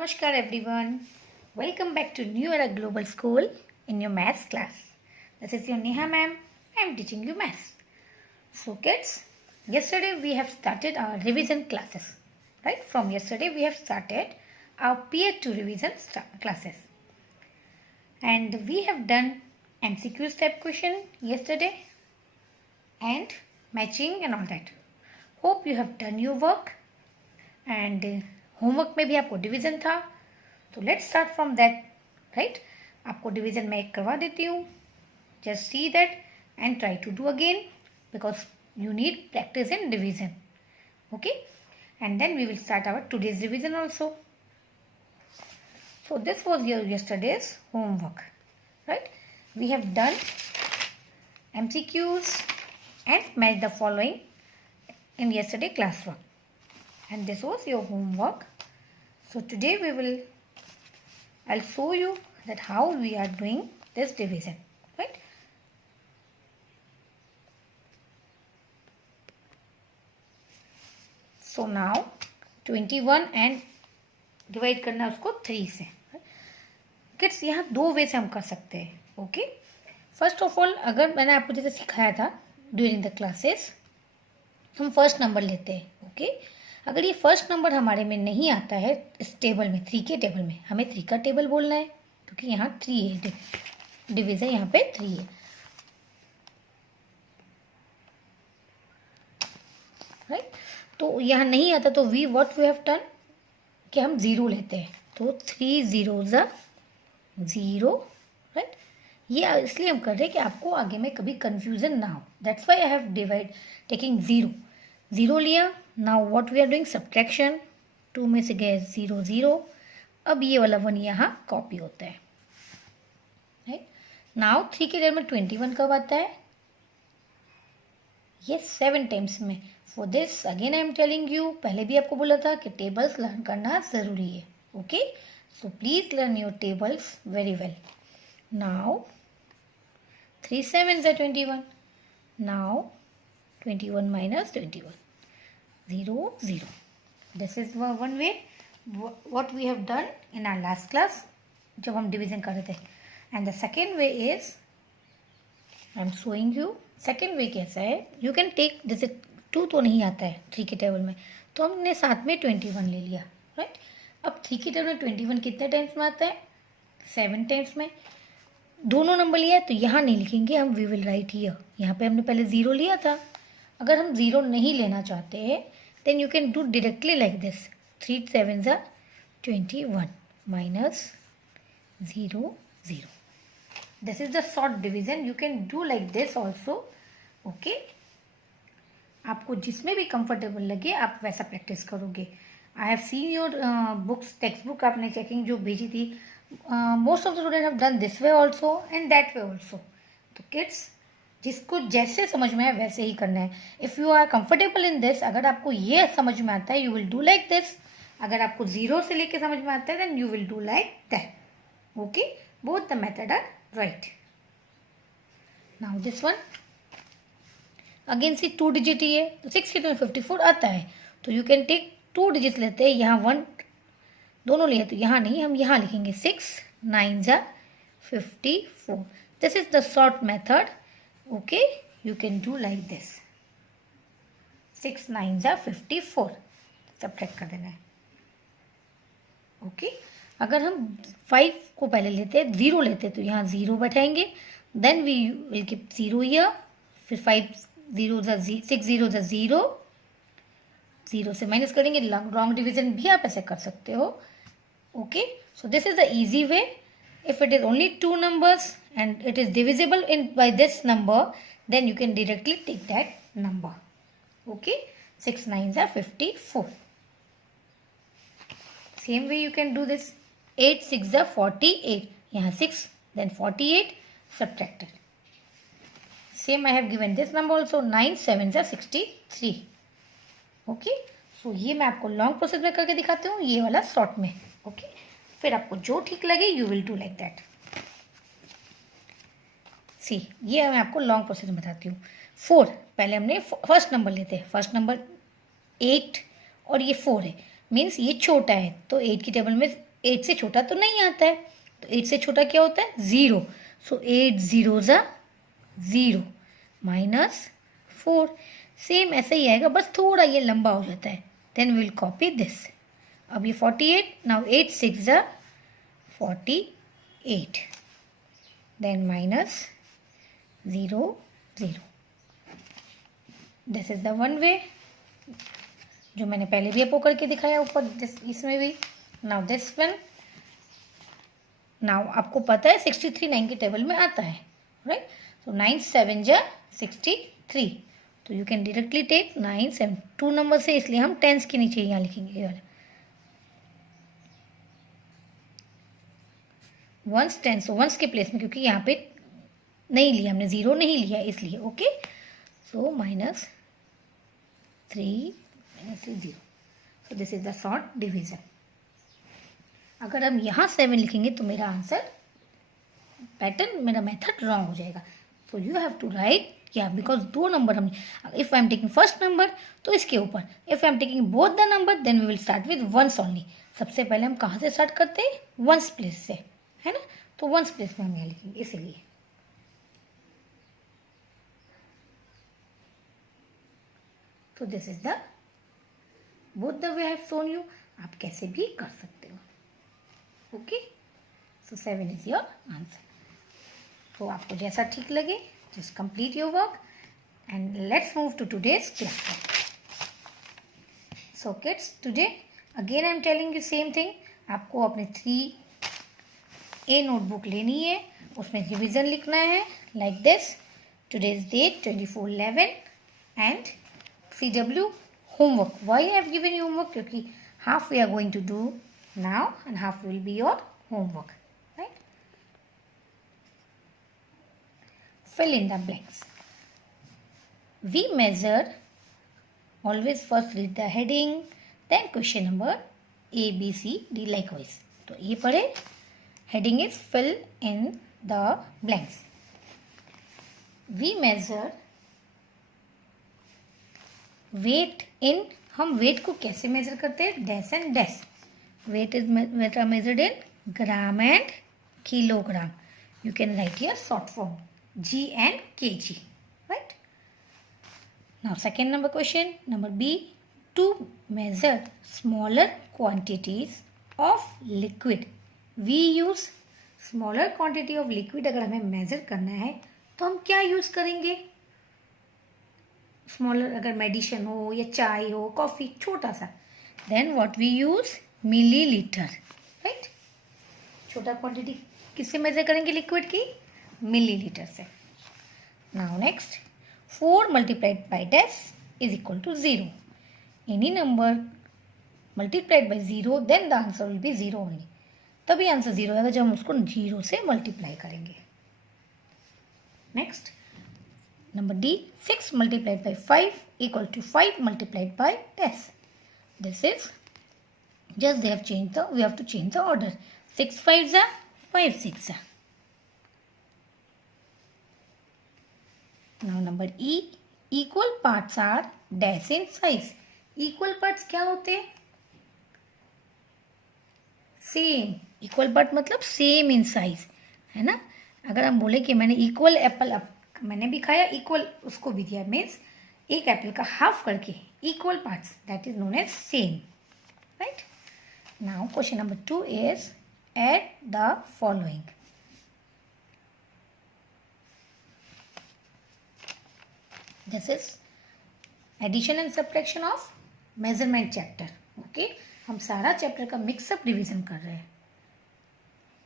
Namaskar everyone. Welcome back to New Era Global School in your maths class. This is your Neha ma'am. I am teaching you maths. So kids, yesterday we have started our revision classes. Right? From yesterday we have started our peer to revision classes. And we have done MCQ step question yesterday and matching and all that. Hope you have done your work and homework में भी आपको division था तो let's start from that right. आपको division मैं एक करवा देती हूँ. Just see that and try to do again because you need practice in division. Okay, and then we will start our today's division also. So this was your yesterday's homework right. We have done MCQs and match the following in yesterday classwork. And this was your homework. So today I'll show you that how we are doing this division, right? So now 21 and divide करना उसको 3 से. Kids यहाँ दो वे से हम कर सकते हैं. ओके, फर्स्ट ऑफ ऑल अगर मैंने आपको जैसे सिखाया था ड्यूरिंग द क्लासेस, हम फर्स्ट नंबर लेते हैं. ओके, अगर ये फर्स्ट नंबर हमारे में नहीं आता है इस टेबल में, 3 के टेबल में, हमें 3 का टेबल बोलना है क्योंकि यहाँ 3 है, डिवीजन यहाँ पे 3 है राइट. तो यहाँ नहीं आता तो we what we have done कि हम 0 लेते हैं. तो 3 0 0 राइट. ये इसलिए हम कर रहे हैं कि आपको आगे में कभी कंफ्यूजन ना हो. That's why I have divide taking 0 लिया. Now what we are doing subtraction. 2 में से गए 0 0. अब ये वाला 1 यहाँ कॉपी होता है राइट. नाउ 3 के जगह में 21 कब आता है? ये 7 टाइम्स में. For this again I am telling you, पहले भी आपको बोला था कि टेबल्स लर्न करना ज़रूरी है. Okay, so please learn your tables very well. Now 3 7s are 21. Now 21 minus 21. 0 0. This is one way what we have done in our last class जब हम डिवीजन कर रहे थे. And the second way is I am showing you. Second way कैसा है, you can take जैसे 2 तो नहीं आता है 3 के टेबल में, तो हमने साथ में 21 ले लिया राइट. अब 3 के टेबल में 21 कितने टाइम्स में आता है? 7 टाइम्स में. दोनों नंबर लिया है तो यहाँ नहीं लिखेंगे हम, वी विल राइट हियर. यहाँ पे हमने पहले 0 लिया था. अगर हम 0 नहीं लेना चाहते हैं then you can do directly like this. 3 7s are 21 minus 0 0. This is the short division. You can do like this also. Okay, आपको जिसमें भी कंफर्टेबल लगे आप वैसा प्रैक्टिस करोगे. I have seen your books, text book आपने checking जो भेजी थी. Most of the student have done this way also and that way also. तो किड्स जिसको जैसे समझ में आए वैसे ही करना है. If you are comfortable in this, अगर आपको ये समझ में आता है you will do like this. अगर आपको 0 से लेके समझ में आता है then you will do like that. Okay, both the method are right. Now this one again see 2 digit ही है तो 6 के 54 आता है. तो यू कैन टेक 2 डिजिट लेते हैं. यहाँ 1 दोनों लिए तो यहाँ नहीं, हम यहाँ लिखेंगे 6 9s are 54. This is the short method. Okay, you can do like this. 6 9s are 54. Subtract कर देना है. ओके, अगर हम 5 को पहले लेते हैं 0 लेते हैं तो यहाँ 0 बैठाएंगे. Then we will keep 0 here. फिर 5 0 6 0 0. 0 से माइनस करेंगे. लॉन्ग डिवीजन भी आप ऐसे कर सकते हो. Okay, so this is the easy way. If it is only 2 numbers and it is divisible by this number, then you can directly take that number. Okay, 6 9s are 54. Same way you can do this. 8 6s are 48. यहाँ 6 then 48 subtracted. Same I have given this number also. 9 7s are 63. Okay, so ये मैं आपको long process में करके दिखाती हूँ, ये वाला शॉर्ट में. ओके, फिर आपको जो ठीक लगे you will do like that. See, ये मैं आपको लॉन्ग प्रोसेस में बताती हूँ. 4 पहले हमने फर्स्ट नंबर लेते हैं. फर्स्ट नंबर 8 और ये 4 है. मीन्स ये छोटा है तो 8 की टेबल में 8 से छोटा तो नहीं आता है, तो 8 से छोटा क्या होता है? 0. सो 8 zeros are 0 माइनस 4. सेम ऐसा ही आएगा, बस थोड़ा ये लंबा हो जाता है. Then will copy this. अब ये 48. Now 8 6 are 48. Then minus 0 0. This is the one way जो मैंने पहले भी आपको करके दिखाया ऊपर इसमें भी. Now this one. नाउ आपको पता है 63 9 के टेबल में आता है, राइट? तो 9 7 जा 63. तो you can directly take 9 7 2 number से, इसलिए हम टेंस के नीचे यहाँ लिखेंगे ये वाला वंस टेंस. तो वंस के प्लेस में, क्योंकि यहाँ पे नहीं लिया हमने, 0 नहीं लिया इसलिए. Okay, so minus 3 0. So this is the short division. अगर हम यहाँ 7 लिखेंगे तो मेरा आंसर पैटर्न, मेरा मेथड रॉन्ग हो जाएगा. So you have to write क्या, बिकॉज 2 नंबर हमने, if I am taking first number तो इसके ऊपर, if I am taking both the number then we will start with ones only. सबसे पहले हम कहाँ से स्टार्ट करते हैं? वंस प्लेस से, है ना? तो वंस प्लेस में हम यहाँ लिखेंगे इसीलिए. तो this is the both the way I have shown you. आप कैसे भी कर सकते हो. Okay, so 7 is your answer. तो आपको जैसा ठीक लगे, just complete your work and let's move to today's class. So kids, today again I am telling you same thing. आपको अपने 3A नोटबुक लेनी है, उसमें रिविजन लिखना है like this. Today's date 24/11 and CW homework. Why I have given you homework? क्योंकि half we are going to do now and half will be your homework, right? Fill in the blanks. We measure, always first read the heading, then question number A, B, C, D likewise. तो ये पढ़े. Heading is fill in the blanks. We measure weight in. हम weight को कैसे measure करते हैं? Dash and dash. Weight is measured in gram and kilogram. You can write your short form G and kg, right? Now second number question, number B, to measure smaller quantities of liquid we use. smaller quantity of liquid अगर हमें major करना है तो हम क्या use करेंगे? Smaller, अगर medicine हो या चाय हो, कॉफी, छोटा सा, then what we use? Millilitre, right? छोटा क्वांटिटी किससे मेजर करेंगे लिक्विड की? मिलीलीटर से. Now next, 4 multiplied by dash is equal to 0. Any number multiplied by 0 then the answer will be 0 only. तभी आंसर 0 आएगा जब हम उसको 0 से मल्टीप्लाई करेंगे. Next, number D, 6 multiplied by 5 equal to 5 multiplied by dash. This is just they have changed the, we have to change the order. 6 5s are 5 6 are. Now number E, equal parts are dash in size. Equal parts क्या होते हैं? Same. Equal part मतलब same in size, है ना? अगर हम बोले कि मैंने इक्वल एप्पल मैंने भी खाया, इक्वल उसको भी दिया, मीन्स एक एप्पल का हाफ करके equal parts, that is known as same, right? Now question number 2 is add the following. This is addition and subtraction of measurement chapter. Okay, हम सारा चैप्टर का मिक्सअप रिवीजन कर रहे हैं.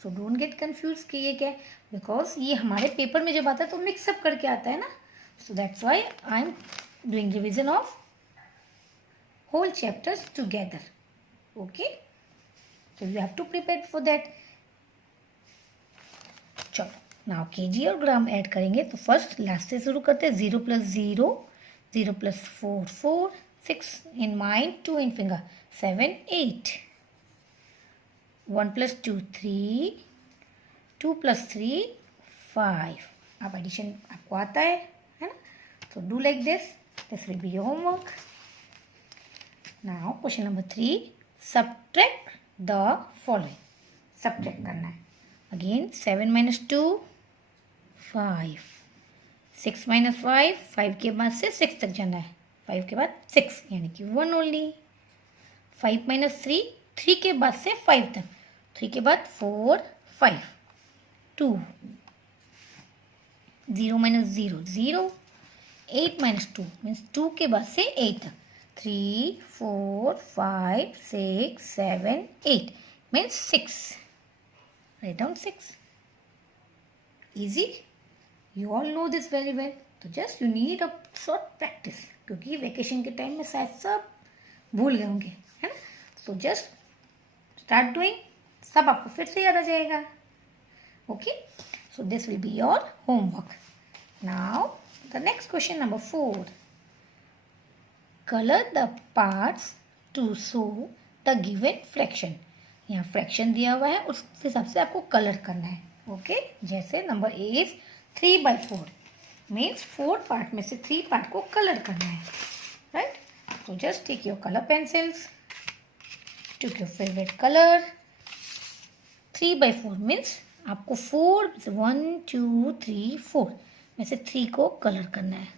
सो डोंट गेट कंफ्यूज कि ये क्या है, बिकॉज ये हमारे पेपर में जब आता है तो मिक्सअप करके आता है ना. So that's why I am doing revision of whole chapters together. Okay, so you have to prepare for that. चलो, नाउ केजी और ग्राम ऐड करेंगे तो फर्स्ट लास्ट से शुरू करते हैं. 0 + 0, 0 + 4 4, 6 in mind, 2 in finger, 7 8, 1 + 2 3, 2 + 3 5. अब एडिशन आपको आता है ना? तो do like this. This will be your homework. Now question number 3, subtract the following. Subtract करना है। अगेन 7 माइनस 2 5, 6 माइनस 5, 5 के बाद से 6 तक जाना है, 5 के बाद 6 यानी कि 1 ओनली। 5 माइनस 3, 3 के बाद से 5 तक, 3 के बाद 4 5 2, 0 माइनस 0 0, 8 माइनस 2 मीन्स 2 के बाद से 8 तक, 3 4 5 6 7 8 means 6, right down 6। Easy, you all know this very well. तो just you need a short practice, क्योंकि वेकेशन के टाइम में शायद सब भूल गए होंगे, है ना। सो जस्ट स्टार्ट डूइंग, सब आपको फिर से याद आ जाएगा। Okay, so this will be your homework. Now the next question number 4, colour the parts to show the given fraction. यहाँ फ्रैक्शन दिया हुआ है, उस हिसाब से आपको कलर करना है। ओके, जैसे number A is 3/4 means 4 part में से 3 पार्ट को कलर करना है, right. So just take your color pencils, take your favorite color. 3/4 means आपको 4 1 2 3 4 में से 3 को कलर करना है।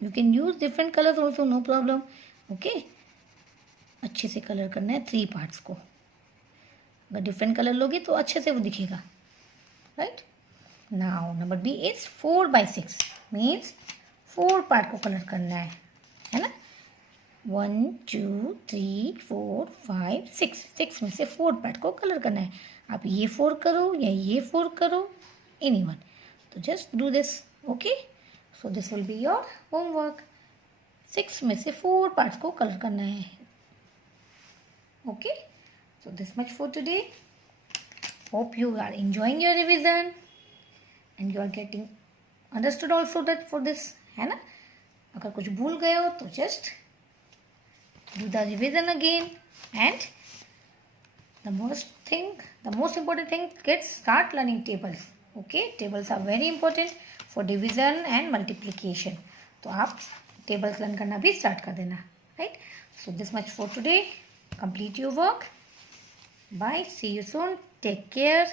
You can use different colors also, no problem. Okay, अच्छे से कलर करना है 3 पार्ट्स को। अगर डिफरेंट कलर लोगे तो अच्छे से वो दिखेगा, right. Now number B is 4/6 means 4 part को कलर करना है ना। 1 2 3 4 5 6, 6 में से 4 पार्ट को कलर करना है। आप ये 4 करो या ये 4 करो, एनीवन, तो just do this. Okay, so this will be your homework. 6 में से 4 पार्ट्स को कलर करना है। Okay, so this much for today. Hope you are enjoying your revision and you are getting understood also that for this, है ना। अगर कुछ भूल गए हो तो just do the revision again, and the most important thing, kids start learning tables. Okay, tables are very important for division and multiplication. तो आप tables learn करना भी start कर देना, right? So this much for today. Complete your work. Bye. See you soon. Take care.